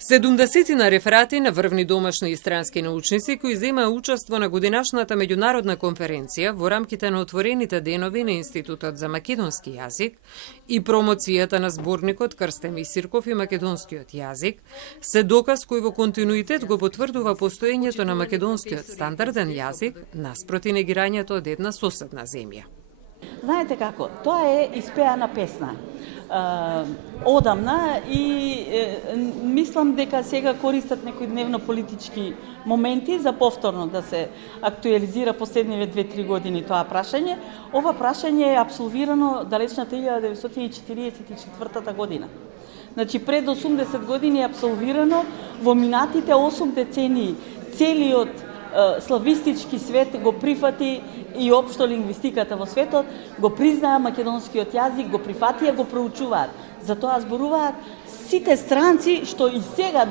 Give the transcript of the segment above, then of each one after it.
70 реферати на врвни домашни и странски научници кои земаа учество на годинашната меѓународна конференција во рамките на отворените денови на Институтот за македонски јазик и промоцијата на зборникот Крстем Исирков и македонскиот јазик се доказ кој во континуитет го потврдува постоењето на македонскиот стандарден јазик наспроти негирањето од една соседна земја. Знаете како, тоа е испеана песна. Одамна и мислам дека сега користат некои дневно политички моменти за повторно да се актуализира последниве 2-3 години тоа прашање. Ова прашање е апсолвирано далечната 1944 година. Значи пред 80 години е апсолвирано во минатите 8 децении. Целиот славистички свет го прифати и општо лингвистиката во светот го признаа македонскиот јазик, го прифатија, го проучуваат. Затоа зборуваат сите странци што и сега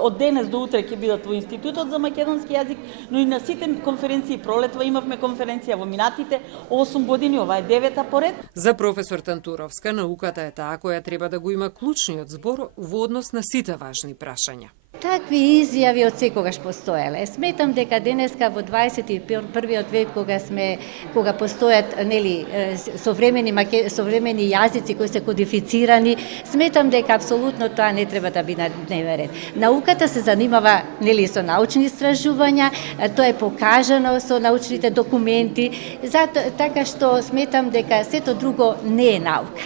од денес до утре ќе бидат во Институтот за македонски јазик, но и на сите конференции. Пролетва имавме конференција во минатите 8 години, ова е 9-та поред. За професор Тантуровска, науката е таа која треба да го има клучниот збор во однос на сите важни прашања. Такви изјави од секогаш постоеле. Сметам дека денеска во 21 век кога постојат современи јазици кои се кодифицирани, сметам дека апсолутно тоа не треба да биде на дневен ред. Науката се занимава со научни истражувања, тоа е покажано со научните документи, така што сметам дека сето друго не е наука.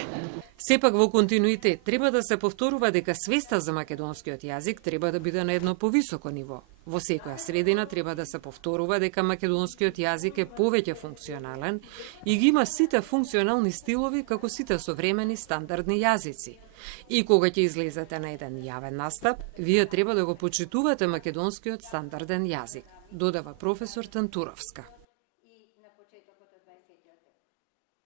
Сепак во континуитет треба да се повторува дека свеста за македонскиот јазик треба да биде на едно повисоко ниво. Во секоја средина треба да се повторува дека македонскиот јазик е повеќе функционален и ги има сите функционални стилови како сите современи стандардни јазици. И кога ќе излезете на еден јавен настап, вие треба да го почитувате македонскиот стандарден јазик, додава професор Тантуровска.